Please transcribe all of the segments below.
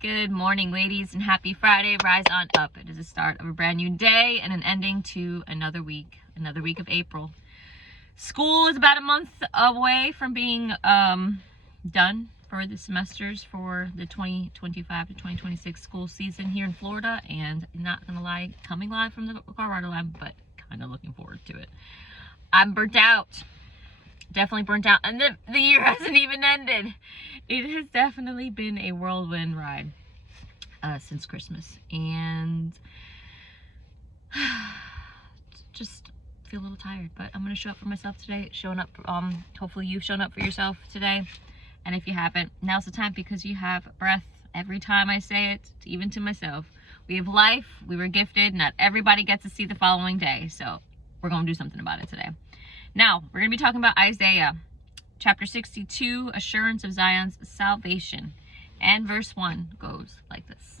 Good morning, ladies, and happy Friday. Rise on up. It is the start of a brand new day and an ending to another week of April. School is about a month away from being done for the semesters for the 2025 to 2026 school season here in Florida, and not gonna lie, coming live from the Colorado lab, but kind of looking forward to it. I'm burnt out. Definitely burnt out, and the year hasn't even ended. It has definitely been a whirlwind ride since Christmas, and just feel a little tired, but I'm gonna show up for myself today. Hopefully you've shown up for yourself today, and if you haven't, now's the time, because you have breath. Every time I say it, even to myself, we have life. We were gifted. Not everybody gets to see the following day, so we're gonna do something about it today. Now, we're going to be talking about Isaiah, chapter 62, Assurance of Zion's Salvation. And verse 1 goes like this.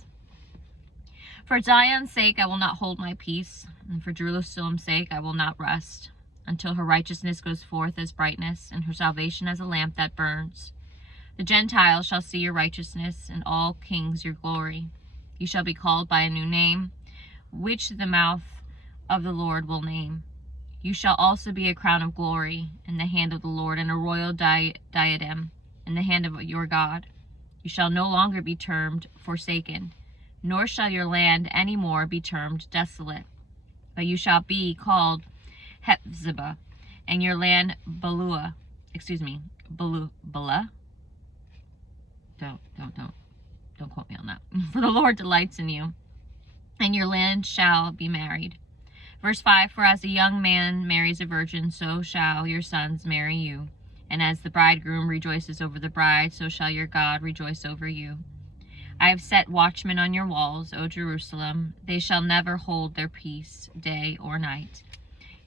For Zion's sake I will not hold my peace, and for Jerusalem's sake I will not rest, until her righteousness goes forth as brightness, and her salvation as a lamp that burns. The Gentiles shall see your righteousness, and all kings your glory. You shall be called by a new name, which the mouth of the Lord will name. You shall also be a crown of glory in the hand of the Lord, and a royal diadem in the hand of your God. You shall no longer be termed forsaken, nor shall your land any more be termed desolate. But you shall be called Hephzibah, and your land Beulah. Beulah? Don't quote me on that. For the Lord delights in you, and your land shall be married. Verse 5, for as a young man marries a virgin, so shall your sons marry you. And as the bridegroom rejoices over the bride, so shall your God rejoice over you. I have set watchmen on your walls, O Jerusalem. They shall never hold their peace, day or night.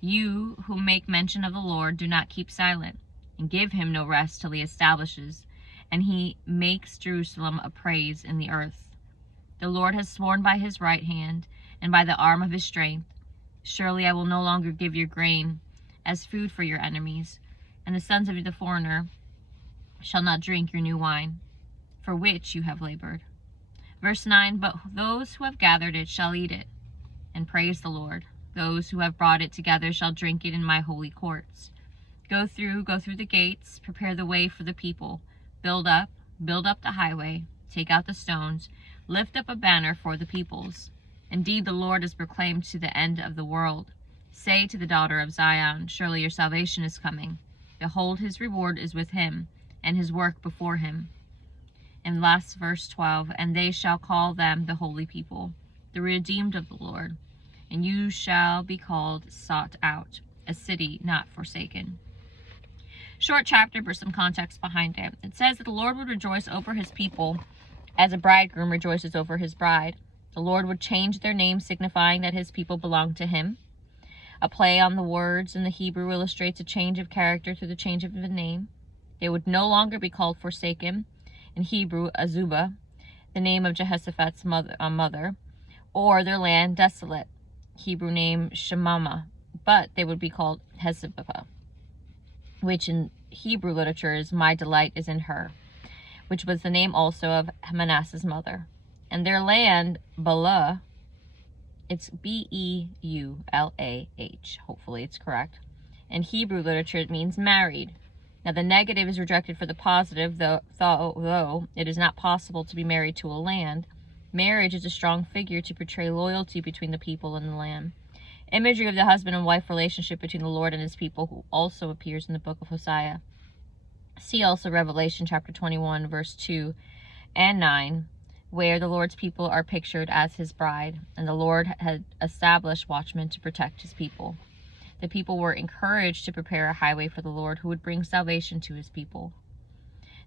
You who make mention of the Lord, do not keep silent, and give him no rest till he establishes, and he makes Jerusalem a praise in the earth. The Lord has sworn by his right hand, and by the arm of his strength. Surely I will no longer give your grain as food for your enemies, and the sons of the foreigner shall not drink your new wine, for which you have labored. Verse 9, but those who have gathered it shall eat it, and praise the Lord. Those who have brought it together shall drink it in my holy courts. Go through the gates, prepare the way for the people. Build up the highway, take out the stones, lift up a banner for the peoples. Indeed, the Lord is proclaimed to the end of the world. Say to the daughter of Zion, surely your salvation is coming. Behold, his reward is with him, and his work before him. And last verse 12, and they shall call them the holy people, the redeemed of the Lord. And you shall be called sought out, a city not forsaken. Short chapter, but some context behind it. It says that the Lord would rejoice over his people as a bridegroom rejoices over his bride. The Lord would change their name, signifying that his people belong to him. A play on the words in the Hebrew illustrates a change of character through the change of the name. They would no longer be called forsaken, in Hebrew, Azubah, the name of Jehoshaphat's mother, or their land desolate, Hebrew name Shemama, but they would be called Hephzibah, which in Hebrew literature is my delight is in her, which was the name also of Manasseh's mother. And their land, Beulah, it's B-E-U-L-A-H. Hopefully it's correct. In Hebrew literature, it means married. Now, the negative is rejected for the positive, though it is not possible to be married to a land. Marriage is a strong figure to portray loyalty between the people and the land. Imagery of the husband and wife relationship between the Lord and his people, who also appears in the book of Hosea. See also Revelation chapter 21, verse 2 and 9. Where the Lord's people are pictured as his bride, and the Lord had established watchmen to protect his people. The people were encouraged to prepare a highway for the Lord, who would bring salvation to his people.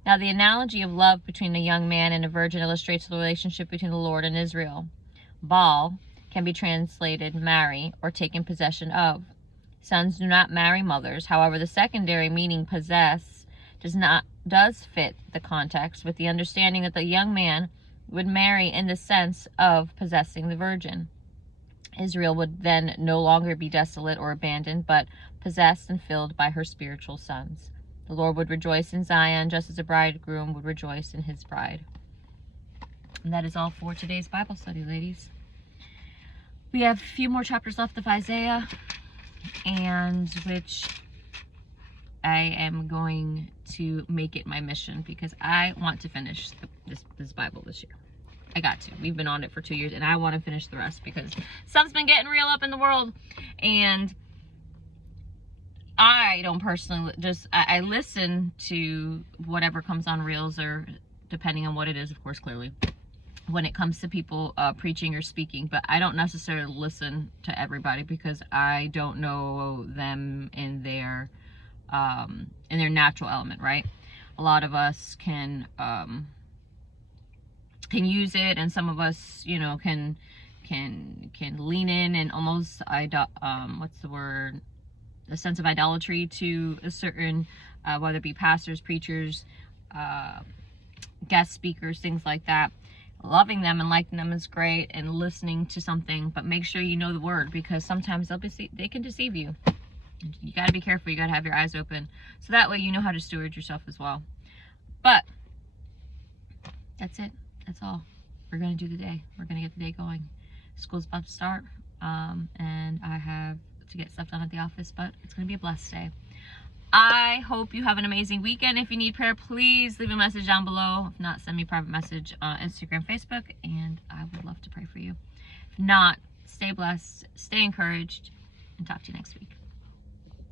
Now, the analogy of love between a young man and a virgin illustrates the relationship between the Lord and Israel. Baal can be translated marry or taken possession of. Sons do not marry mothers. However, the secondary meaning possess does fit the context, with the understanding that the young man would marry in the sense of possessing the virgin. Israel would then no longer be desolate or abandoned, but possessed and filled by her spiritual sons. The Lord would rejoice in Zion, just as a bridegroom would rejoice in his bride. And that is all for today's Bible study, ladies. We have a few more chapters left of Isaiah, and which I am going to make it my mission because I want to finish this Bible this year. I got to. We've been on it for 2 years, and I want to finish the rest because stuff's been getting real up in the world. And I don't personally I listen to whatever comes on Reels, or depending on what it is, of course, clearly, when it comes to people preaching or speaking. But I don't necessarily listen to everybody because I don't know them in their natural element, right? A lot of us can use it, and some of us, you know, can lean in and almost what's the word, a sense of idolatry to a certain whether it be pastors, preachers, guest speakers, things like that. Loving them and liking them is great, and listening to something, but make sure you know the word, because sometimes they can deceive you. You got to be careful. You got to have your eyes open, so that way you know how to steward yourself as well. But that's it. That's all. We're going to do the day. We're going to get the day going. School's about to start, and I have to get stuff done at the office, but it's going to be a blessed day. I hope you have an amazing weekend. If you need prayer, please leave a message down below. If not, send me a private message on Instagram, Facebook, and I would love to pray for you. If not, stay blessed, stay encouraged, and talk to you next week.